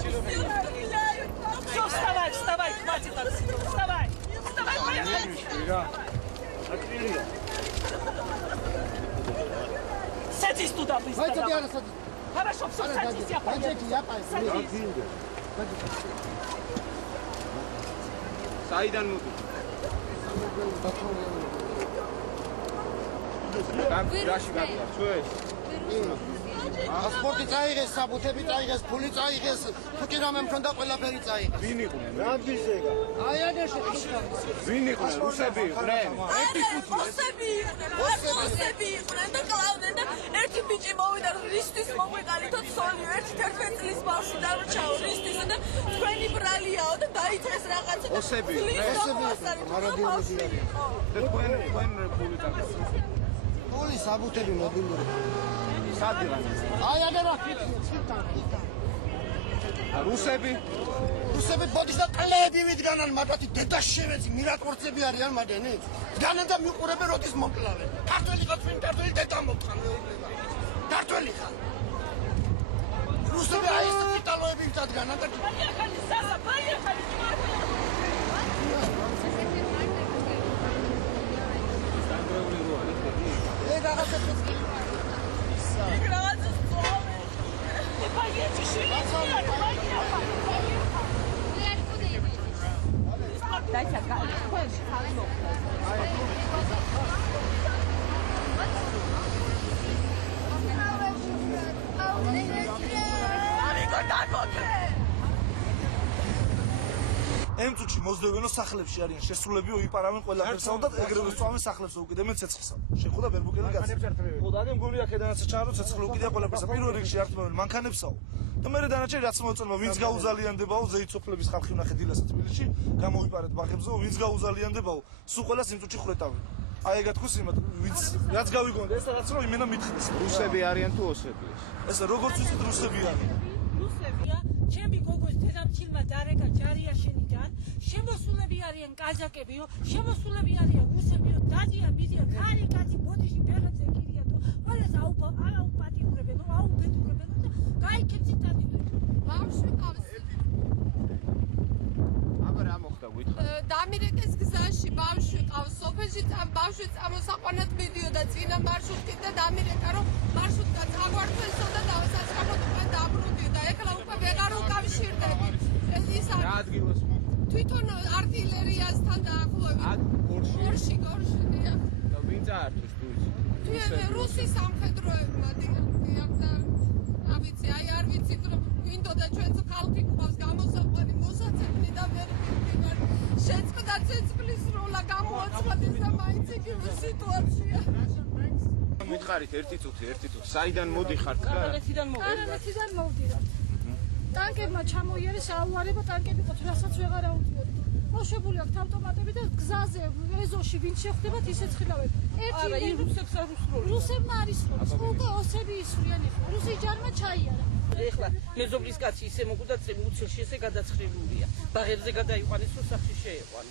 Все, вставай, вставай, хватит отсюда, вставай. Вставай, поехали. Садись туда быстро. Хорошо, все, садись, я поеду. Садись. Საიდან მოდი? რაში გაგიარჩვეს? პასპორტი წაიღეს, საბუთები წაიღეს, ფული წაიღეს, თუ კი რამე მქონდა ყველაფერი წაიღეს. ვინ იყვნენ? რა გიზეგა? აი ადერში ხიშა. ვინ იყვნენ? რუსები იყვნენ? რუსები იყვნენ და კლავდნენ და ერთი ბიჭი მოვიდა რისთვის მოგვიყალითო ცოლი ერთი 11 წლის ბავშვი დამრჩაო რისთვის და თქვენი ბრალიაო და დაიწყეს რაღაცა. ოსები, მარადიულები არიან. და თქვენ ფული წაიღეს. ფული საბუთები მობილური. სადიღან? აი ადერა ფიტთან. რუსები ბოდიშ და კლეები ვიდგანან, მაგათი დედაშევეცი მირატვორცები არიან მაგენი. დგანენ და მიყურებენ როდის მოკლავენ. ქართველი ხარ, ქართველი დედა მოყან მეუბნება. ქართველი ხარ. რუსები აი ეს იტალოები ვიდგანან და Поехали, Саса, поехали. ეგ რაღაცა Играться в поле. Ты поедешь или нет? Дайте кое-что. Em წუთში მოძდევენო სახლებში არიან შესრულები უიპარავენ ყველაფერსაო და ეგრევე სწავენ სახლებს უკიდემენ ცეცხლსა. შეხუდა ბერბუკელი კაცი. ხო და აგენ გული აქედანაც ჩაარო ცეცხლი უკიდია ყველაფერსა. პირველ რიგში ართმევენ მანქანებსაო. და მე დანარჩენი რაც მოწონება ვინც გაუზალიანდებაო ზეიცოფლების ხალხი ვნახე დილასა თბილისში გამოვიპარეთ ბაღებზეო ვინც გაუზალიანდებაო სულ ყველას იმ წუთში ხრეტავენ. აი ეგ თქვის იმათ ვინც რაც გავიგონდა ეს რაც რომ იმენა მითხრეს. რუსები არიან თუ ოსები? ეს როგორც ვიცით რუსები არიან. რუსებია, ჩემი გოგოს დედამჩილმა დარეკა ჯარიაშენიდან, შემოსულები არიან კაზაკებიო, შემოსულები არიან რუსებიო, დადიან მიდიან, ხარი კაცი ბოდიში ფეხებზე გირიათო, ყველას აუპატიურებენ, აუბედურებენ და გაიქეცით დადიან. ბავშვი ყავს. აბა რა მოხდა გითხარ? დამირეკეს გზაში ბავშვი ყავს, სოფელში ბავშვი წამოსაყვანად მიდიოდა წინა მარშრუტით და დამირეკა რომ მარშრუტკა წაგვართვესო და დავასაწყამოდ უკვე დაბრუნდიდა. ეხლა უკვე ვეღარ უკავშირდები. ის რა ადგილას? თვითონ артиллериასთან დაახლოებით. გორში. და ვინ წაართვეს თუის? რუსი სამხედროებმა დიახ და რა ვიცი, აი არ ვიცი რომ გვინდოდა ჩვენს ხალხი ყავს გამოსაყვანი მოსაცემი და ვერ ვიყარ. შეწყდა ცეცხლის როლა გამოაცხადეს და მაინც იგივე სიტუაცია. მითხარით ერთი წუთი. საიდან მოდიხართ და? არანეთიდან მოვდივართ. ტანკებმა ჩამოიარეს აუარება ტანკები ყოთ, რასაც ვეღარ აუწიოდით. მოშვებული აქვთ ავტომატები და გზაზე, ეზოში ვინც შეხვდებათ ისეც ხილავენ. არა, იმ რუსებს არ უსროლებს. რუსებმა არის სულ და ოსები ისვრიან ეხლა. რუსი ჯარმა ჩაიარა. ეხლა მეზობლის კაცი ისე მოკვდა უცილში ესე გადაცხრილულია. ბაღებზე გადაიყვანეს, რომ სახში შეეყვანა.